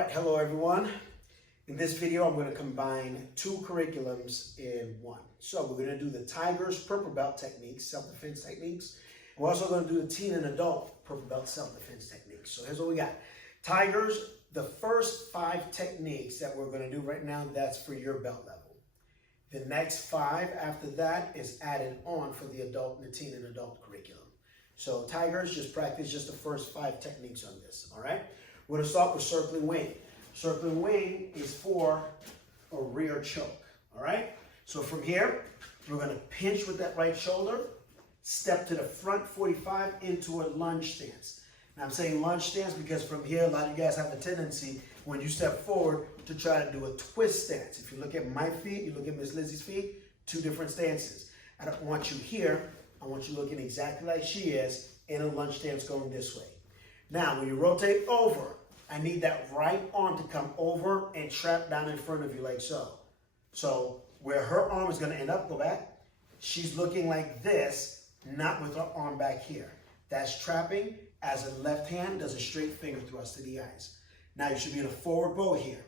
right, hello everyone. In this video, I'm going to combine two curriculums in one. So we're going to do the Tigers Purple Belt techniques, self-defense techniques. And we're also going to do the teen and adult Purple Belt self-defense techniques. So here's what we got. Tigers, the first 5 techniques that we're going to do right now, that's for your belt level. The next 5 after that is added on for the adult and the teen and adult curriculum. So Tigers, just practice just the first 5 techniques on this, all right? We're going to start with circling wing. Circling wing is for a rear choke, all right? So from here, we're going to pinch with that right shoulder, step to the front 45 into a lunge stance. Now I'm saying lunge stance because from here, a lot of you guys have a tendency when you step forward to try to do a twist stance. If you look at my feet, you look at Miss Lizzie's feet, 2 different stances. I don't want you here. I want you looking exactly like she is in a lunge stance going this way. Now, when you rotate over, I need that right arm to come over and trap down in front of you like so. So where her arm is going to end up, go back, she's looking like this, not with her arm back here. That's trapping as a left hand does a straight finger thrust to the eyes. Now you should be in a forward bow here.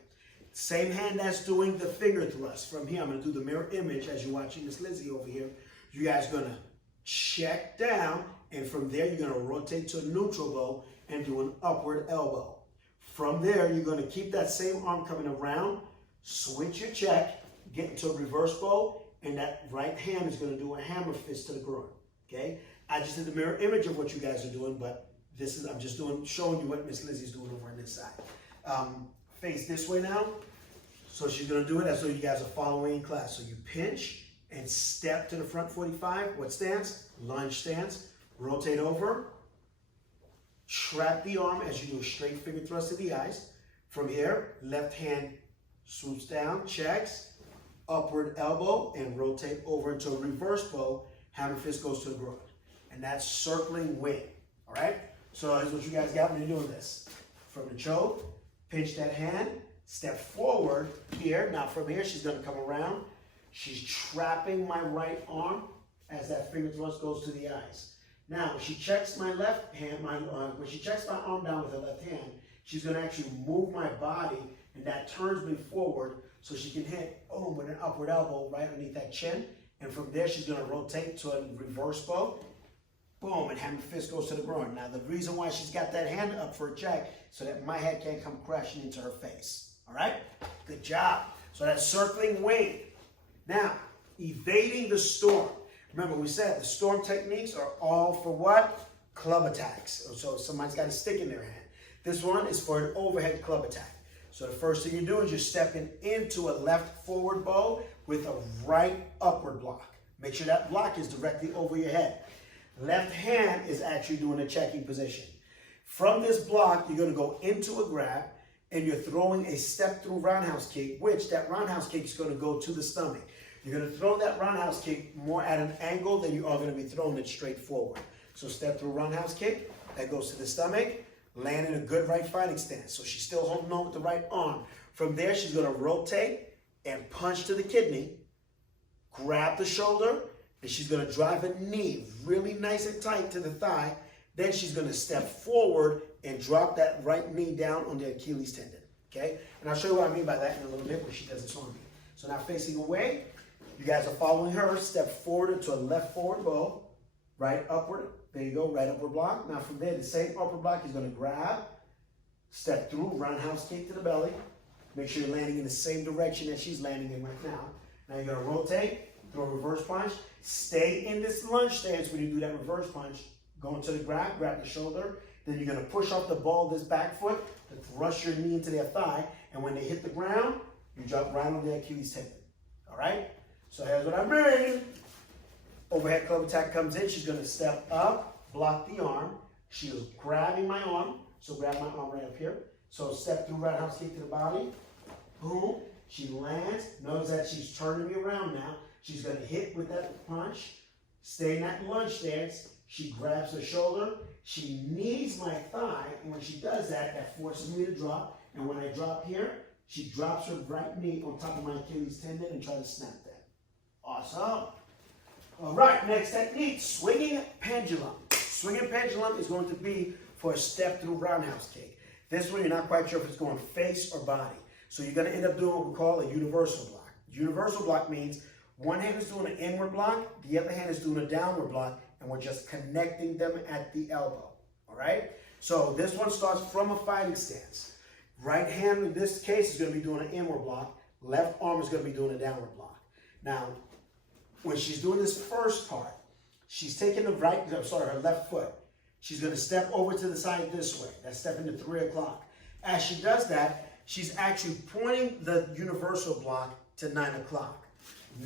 Same hand that's doing the finger thrust. From here, I'm going to do the mirror image as you're watching Miss Lizzie over here. You guys are going to check down, and from there, you're going to rotate to a neutral bow and do an upward elbow. From there, you're going to keep that same arm coming around, switch your check, get into a reverse bow, and that right hand is going to do a hammer fist to the groin. Okay? I just did the mirror image of what you guys are doing, but this is I'm just showing you what Miss Lizzie's doing over on this side. Face this way now. So she's going to do it as though you guys are following in class. So you pinch and step to the front 45. What stance? Lunge stance. Rotate over. Trap the arm as you do a straight finger thrust to the eyes. From here, left hand swoops down, checks, upward elbow, and rotate over into a reverse bow. Hammer fist goes to the groin. And that's circling wing. All right? So here's what you guys got when you're doing this. From the choke, pinch that hand, step forward here. Now from here, she's going to come around. She's trapping my right arm as that finger thrust goes to the eyes. Now, when she checks my left hand, when she checks my arm down with her left hand, she's going to actually move my body, and that turns me forward so she can hit, with an upward elbow right underneath that chin. And from there, she's going to rotate to a reverse bow. Boom, and hammer fist goes to the groin. Now, the reason why she's got that hand up for a check, so that my head can't come crashing into her face. All right? Good job. So that's circling wing. Now, evading the storm. Remember, we said the storm techniques are all for what? Club attacks. So somebody's got a stick in their hand. This one is for an overhead club attack. So the first thing you do is you're stepping into a left forward bow with a right upward block. Make sure that block is directly over your head. Left hand is actually doing a checking position. From this block, you're going to go into a grab, and you're throwing a step through roundhouse kick, which that roundhouse kick is going to go to the stomach. You're going to throw that roundhouse kick more at an angle than you are going to be throwing it straight forward. So step through roundhouse kick, that goes to the stomach, land in a good right fighting stance. So she's still holding on with the right arm. From there, she's going to rotate and punch to the kidney, grab the shoulder, and she's going to drive a knee really nice and tight to the thigh. Then she's going to step forward and drop that right knee down on the Achilles tendon. Okay? And I'll show you what I mean by that in a little bit when she does this on me. So now facing away, you guys are following her. Step forward into a left forward bow, right upward. There you go, right upward block. Now from there, the same upward block is going to grab, step through, roundhouse kick to the belly. Make sure you're landing in the same direction that she's landing in right now. Now you're going to rotate, throw a reverse punch. Stay in this lunge stance when you do that reverse punch. Go into the grab the shoulder. Then you're going to push off the ball of this back foot to thrust your knee into their thigh. And when they hit the ground, you drop right on the Achilles tendon. All right? So here's what I mean. Overhead club attack comes in. She's going to step up, block the arm. She is grabbing my arm. So grab my arm right up here. So step through roundhouse kick to the body. Boom. She lands. Notice that she's turning me around now. She's going to hit with that punch. Stay in that lunge stance. She grabs her shoulder. She knees my thigh. And when she does that, that forces me to drop. And when I drop here, she drops her right knee on top of my Achilles tendon and tries to snap that. Awesome. All right, next technique, swinging pendulum. Swinging pendulum is going to be for a step through roundhouse kick. This one, you're not quite sure if it's going face or body. So you're going to end up doing what we call a universal block. Universal block means one hand is doing an inward block, the other hand is doing a downward block, and we're just connecting them at the elbow. All right? So this one starts from a fighting stance. Right hand, in this case, is going to be doing an inward block. Left arm is going to be doing a downward block. Now, when she's doing this first part, she's taking her left foot. She's going to step over to the side this way. That's stepping to 3 o'clock. As she does that, she's actually pointing the universal block to 9 o'clock,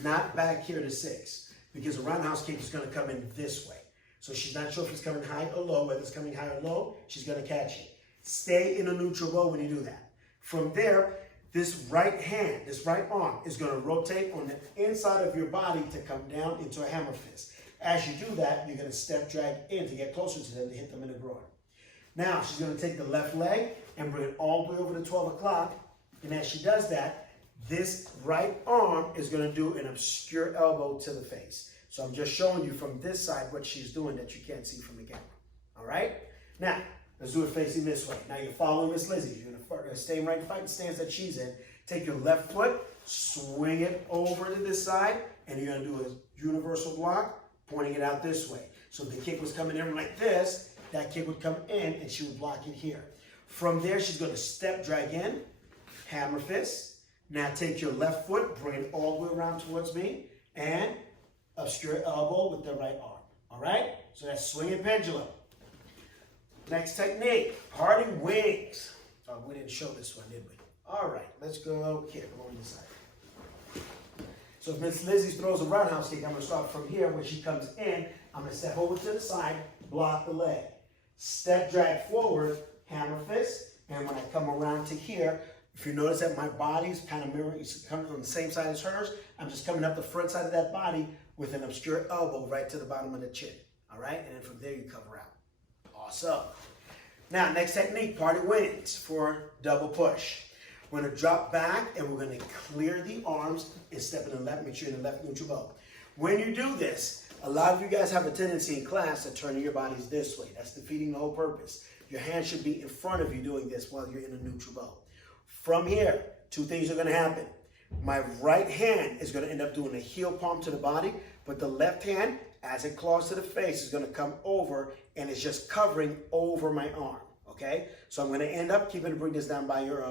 not back here to 6, because a roundhouse kick is going to come in this way. So she's not sure if it's coming high or low. Whether it's coming high or low, she's going to catch it. Stay in a neutral bow when you do that. From there, this right hand, this right arm is going to rotate on the inside of your body to come down into a hammer fist. As you do that, you're going to step drag in to get closer to them to hit them in the groin. Now, she's going to take the left leg and bring it all the way over to 12 o'clock. And as she does that, this right arm is going to do an obscure elbow to the face. So I'm just showing you from this side what she's doing that you can't see from the camera. All right? Now, let's do it facing this way. Now you're following Miss Lizzie. You're going to stay right fighting stance that she's in. Take your left foot, swing it over to this side, and you're going to do a universal block, pointing it out this way. So if the kick was coming in like this, that kick would come in and she would block it here. From there, she's going to step, drag in, hammer fist. Now take your left foot, bring it all the way around towards me, and obscure elbow with the right arm. All right? So that's swinging pendulum. Next technique, parting wings. Oh, we didn't show this one, did we? All right, let's go here. Go on this side. So if Miss Lizzie throws a roundhouse kick, I'm going to start from here. When she comes in, I'm going to step over to the side, block the leg. Step, drag forward, hammer fist. And when I come around to here, if you notice that my body's kind of mirroring, it's coming on the same side as hers, I'm just coming up the front side of that body with an obscure elbow right to the bottom of the chin. All right? And then from there, you cover out. Awesome. Now, next technique, party wings for double push. We're going to drop back and we're going to clear the arms and step in the left, make sure you're in the left neutral bow. When you do this, a lot of you guys have a tendency in class to turn your bodies this way. That's defeating the whole purpose. Your hand should be in front of you doing this while you're in a neutral bow. From here, two things are going to happen. My right hand is going to end up doing a heel palm to the body, but the left hand, as it claws to the face, is going to come over and it's just covering over my arm. Okay, so I'm going to end up keeping to bring this down by your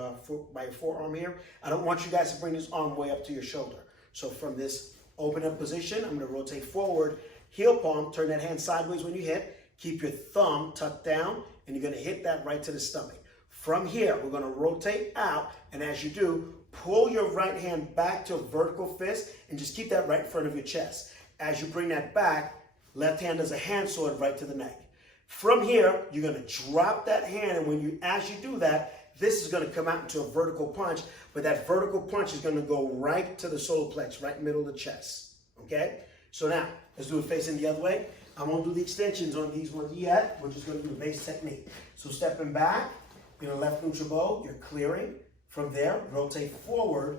forearm here. I don't want you guys to bring this arm way up to your shoulder. So from this open up position, I'm going to rotate forward, heel palm, turn that hand sideways when you hit. Keep your thumb tucked down, and you're going to hit that right to the stomach. From here, we're going to rotate out, and as you do, pull your right hand back to a vertical fist, and just keep that right in front of your chest. As you bring that back, left hand does a hand sword right to the neck. From here, you're going to drop that hand, and as you do that, this is going to come out into a vertical punch, but that vertical punch is going to go right to the solar plex, right in the middle of the chest. Okay? So now, let's do it facing the other way. I won't do the extensions on these ones yet. We're just going to do the base technique. So stepping back, in a left neutral bow, you're clearing. From there, rotate forward,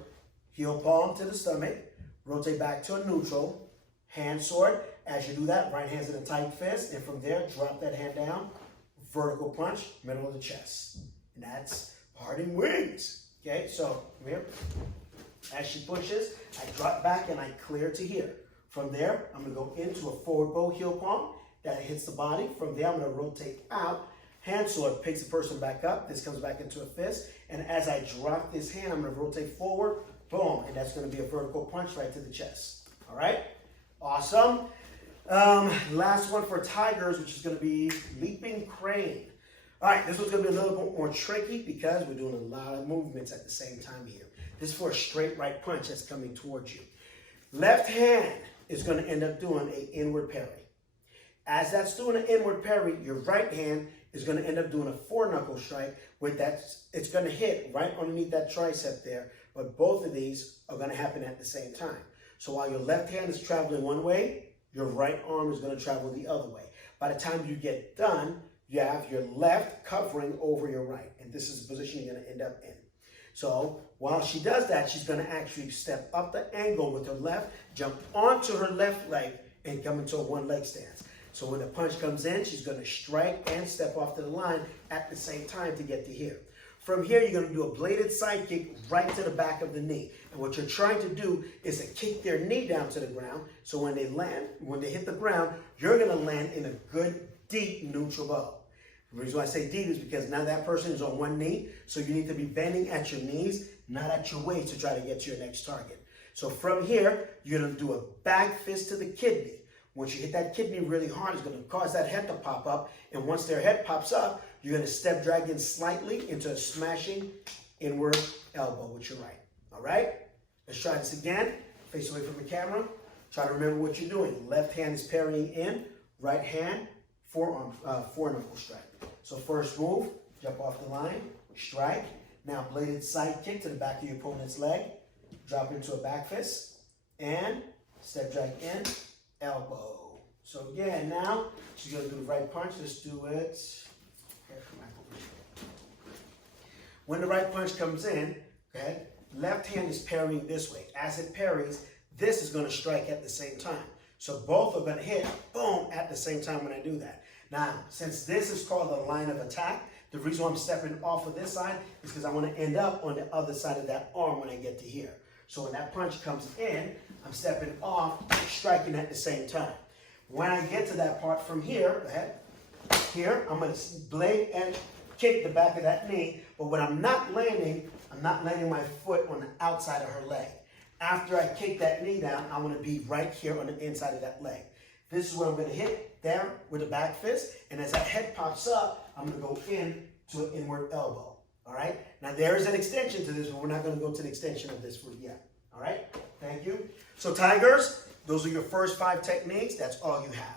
heel palm to the stomach, rotate back to a neutral, hand sword. As you do that, right hand's in a tight fist, and from there, drop that hand down, vertical punch, middle of the chest. And that's parting wings. Okay, so come here. As she pushes, I drop back and I clear to here. From there, I'm going to go into a forward bow heel palm that hits the body. From there, I'm going to rotate out. Hand sword picks the person back up. This comes back into a fist. And as I drop this hand, I'm going to rotate forward. Boom. And that's going to be a vertical punch right to the chest. All right? Awesome. Last one for tigers, which is going to be leaping crane. All right, this one's going to be a little bit more tricky because we're doing a lot of movements at the same time here. This is for a straight right punch that's coming towards you. Left hand is going to end up doing an inward parry. As that's doing an inward parry, your right hand is going to end up doing a four-knuckle strike with that. It's going to hit right underneath that tricep there, but both of these are going to happen at the same time. So while your left hand is traveling one way, your right arm is going to travel the other way. By the time you get done, you have your left covering over your right, and this is the position you're going to end up in. So while she does that, she's going to actually step up the angle with her left, jump onto her left leg, and come into a one-leg stance. So when the punch comes in, she's going to strike and step off to the line at the same time to get to here. From here, you're going to do a bladed side kick right to the back of the knee. And what you're trying to do is to kick their knee down to the ground. So when they land, when they hit the ground, you're going to land in a good, deep neutral bow. The reason why I say deep is because now that person is on one knee. So you need to be bending at your knees, not at your waist, to try to get to your next target. So from here, you're going to do a back fist to the kidney. Once you hit that kidney really hard, it's going to cause that head to pop up. And once their head pops up, you're going to step drag in slightly into a smashing inward elbow with your right. All right? Let's try this again. Face away from the camera. Try to remember what you're doing. Left hand is parrying in. Right hand, foreknuckle strike. So first move, jump off the line, strike. Now bladed side kick to the back of your opponent's leg. Drop into a back fist. And step drag in. Elbow. So again, now she's going to do the right punch. Let's do it. When the right punch comes in, okay, left hand is parrying this way. As it parries, this is going to strike at the same time. So both are going to hit, boom, at the same time when I do that. Now, since this is called a line of attack, the reason why I'm stepping off of this side is because I want to end up on the other side of that arm when I get to here. So when that punch comes in, I'm stepping off, striking at the same time. When I get to that part from here, go ahead, here, I'm going to blade and kick the back of that knee. But when I'm not landing my foot on the outside of her leg. After I kick that knee down, I want to be right here on the inside of that leg. This is where I'm going to hit there with a back fist. And as that head pops up, I'm going to go in to an inward elbow. All right? Now, there is an extension to this, but we're not going to go to the extension of this yet. All right? Thank you. So, Tigers, those are your first 5 techniques. That's all you have.